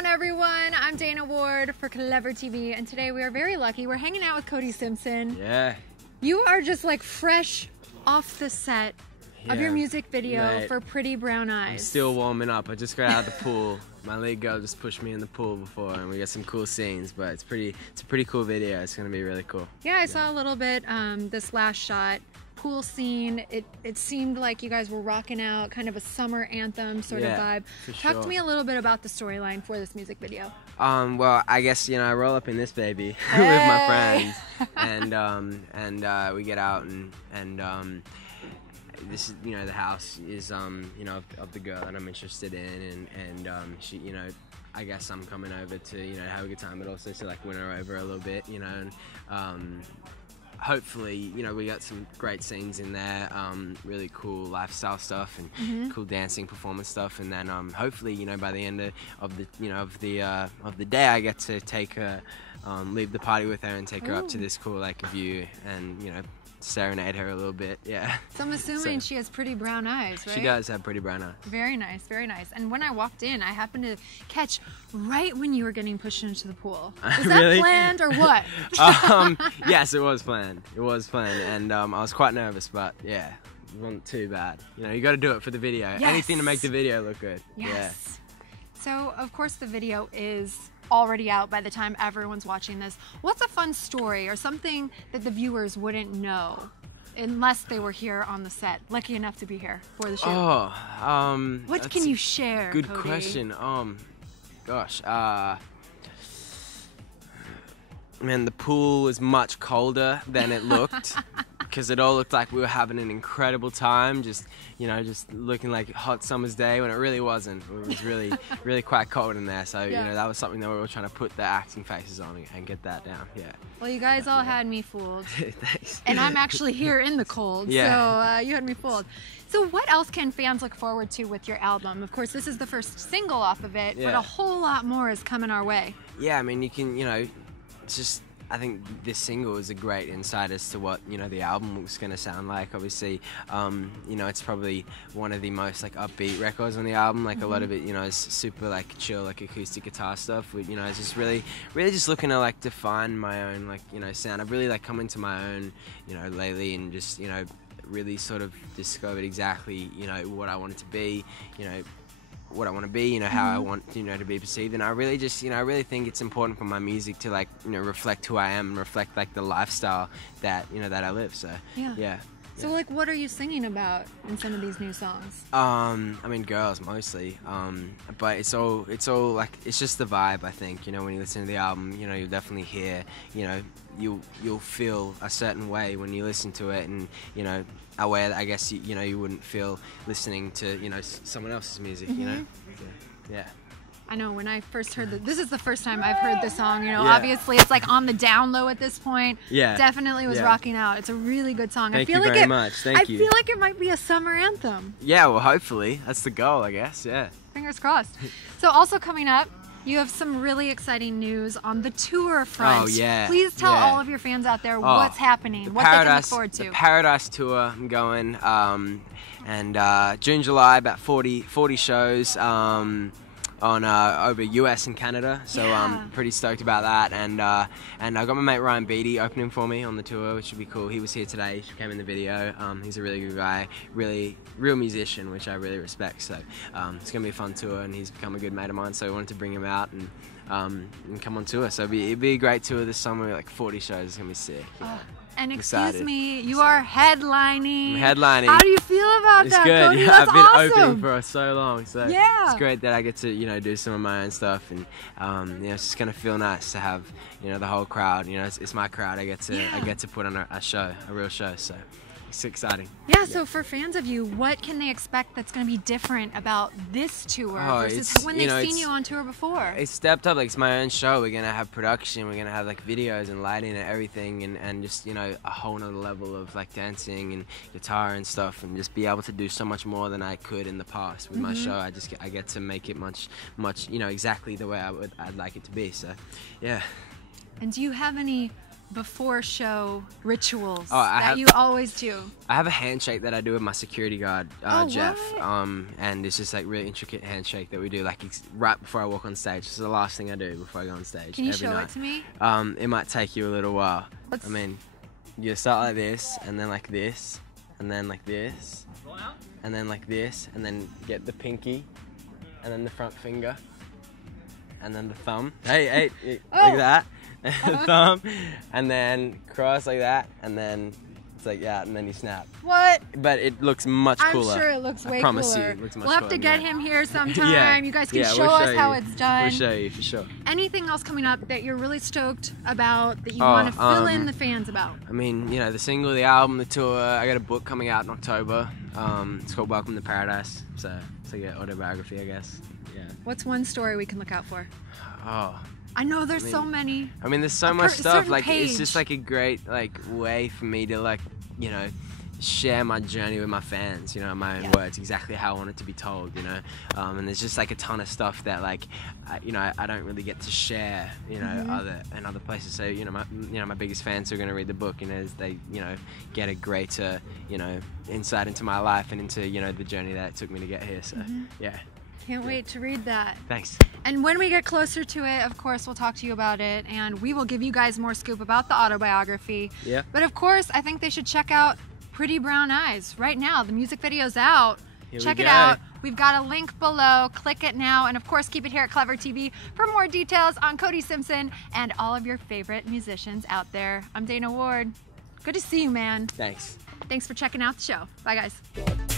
on, everyone? I'm Dana Ward for Clever TV, and today we are very lucky. We're hanging out with Cody Simpson. Yeah. You are just like fresh off the set of your music video for Pretty Brown Eyes. I'm still warming up. I just got out of the pool. My lead girl just pushed me in the pool before, and we got some cool scenes. But it's a pretty cool video. It's gonna be really cool. Yeah, I saw a little bit. This last shot, pool scene. It seemed like you guys were rocking out, kind of a summer anthem sort of vibe. Talk to me a little bit about the storyline for this music video. Well, I guess I roll up in this baby with my friends, and we get out and this is, the house is, of the girl that I'm interested in, and she, I guess I'm coming over to, have a good time, but also to like win her over a little bit, and hopefully, we got some great scenes in there, really cool lifestyle stuff and cool dancing performance stuff, and then hopefully, by the end of the day, I get to take her, leave the party with her and take her up to this cool like view, and serenade her a little bit. Yeah. So I'm assuming she has pretty brown eyes, right? She does have pretty brown eyes. Very nice, very nice. And when I walked in, I happened to catch right when you were getting pushed into the pool. Was that planned or what? Yes, it was planned. It was planned, and I was quite nervous, but yeah, it wasn't too bad. You got to do it for the video. Yes. Anything to make the video look good. Yes. Yeah. So of course the video is already out by the time everyone's watching this. What's a fun story or something that the viewers wouldn't know unless they were here on the set, lucky enough to be here for the shoot? What can you share, Good Cody? question. Gosh. Man, the pool was much colder than it looked. Because it all looked like we were having an incredible time, just looking like a hot summer's day when it really wasn't. It was really, really quite cold in there. So that was something that we were trying to put the acting faces on and get that down. Yeah. Well, you guys all had me fooled. Thanks. And I'm actually here in the cold, so you had me fooled. So what else can fans look forward to with your album? Of course, this is the first single off of it, but a whole lot more is coming our way. Yeah, I mean, you can, it's just. I think this single is a great insight as to what the album was going to sound like. Obviously, it's probably one of the most like upbeat records on the album. Like a lot of it, is super like chill, like acoustic guitar stuff. With, it's just really just looking to like define my own like sound. I've really like come into my own lately, and just really sort of discovered exactly what I wanted to be. What I want to be, how I want, to be perceived, and I really just, I really think it's important for my music to like, reflect who I am and reflect like the lifestyle that, that I live. So yeah. So like, what are you singing about in some of these new songs? I mean, girls mostly, but it's all like, it's just the vibe. I think, when you listen to the album, you'll definitely hear, you'll feel a certain way when you listen to it, and a way that I guess you wouldn't feel listening to someone else's music. Yeah. I know when I first heard this is the first time I've heard this song. Obviously it's like on the down low at this point. Yeah. Definitely was rocking out. It's a really good song. Thank you very much. Thank you. I feel like it might be a summer anthem. Yeah. Well, hopefully that's the goal, I guess. Yeah. Fingers crossed. So also coming up, you have some really exciting news on the tour front. Oh, yeah. Please tell all of your fans out there what's happening, what they can look forward to. The Paradise Tour, I'm going, and June, July, about 40 shows on over US and Canada, so I'm pretty stoked about that. And I got my mate Ryan Beatty opening for me on the tour, which should be cool. He was here today, he came in the video. He's a really good guy, real musician, which I really respect. So it's gonna be a fun tour, and he's become a good mate of mine. So we wanted to bring him out and come on tour. So it'd be a great tour this summer, like 40 shows. It's gonna be sick. And excuse me, you are headlining. I'm headlining. How do you feel about that, good. Cody? That's awesome. I've been opening for so long, so it's great that I get to do some of my own stuff, and it's just gonna feel nice to have the whole crowd. It's my crowd. I get to put on a show, a real show. So it's exciting. Yeah. So for fans of you, what can they expect that's going to be different about this tour versus when they've seen you on tour before? It's stepped up. Like, it's my own show. We're gonna have production. We're gonna have like videos and lighting and everything, and just a whole nother level of like dancing and guitar and stuff, and just be able to do so much more than I could in the past with my show. I get to make it much exactly the way I'd like it to be. So yeah. And do you have any before show rituals Oh, that you always do? I have a handshake that I do with my security guard, Jeff. What? And it's just like really intricate handshake that we do like right before I walk on stage. This is the last thing I do before I go on stage. Can you every show night. it to me? It might take you a little while. I mean, you start like this, and then like this, and then like this, and then like this, and then get the pinky, and then the front finger, and then the thumb. Hey, like that. Thumb, and then cross like that, and then it's like that, and then you snap. What? But it looks much cooler. I'm sure it looks way I promise cooler. you, it looks much We'll have cooler, to get yeah. him here sometime. Yeah. You guys can Yeah, show we'll us how you. it's done. We'll show you for sure. Anything else coming up that you're really stoked about that you want to fill in the fans about? I mean, you know, the single, the album, the tour. I got a book coming out in October. It's called Welcome to Paradise. So it's like an autobiography, I guess. Yeah. What's one story we can look out for? Oh. I know there's so many. I mean, there's so much stuff. Like, page. it's just like a great way for me to you know, share my journey with my fans. You know, my own words, exactly how I want it to be told. You know, and there's just like a ton of stuff that you know, I don't really get to share. You know, other places. So you know, my biggest fans who are going to read the book. You know, they get a greater insight into my life and into the journey that it took me to get here. So yeah. Can't wait to read that. Thanks. And when we get closer to it, of course, we'll talk to you about it, and we will give you guys more scoop about the autobiography. Yeah. But of course, I think they should check out Pretty Brown Eyes right now. The music video's out. Check it out. We've got a link below. Click it now. And of course, keep it here at Clever TV for more details on Cody Simpson and all of your favorite musicians out there. I'm Dana Ward. Good to see you, man. Thanks. Thanks for checking out the show. Bye, guys.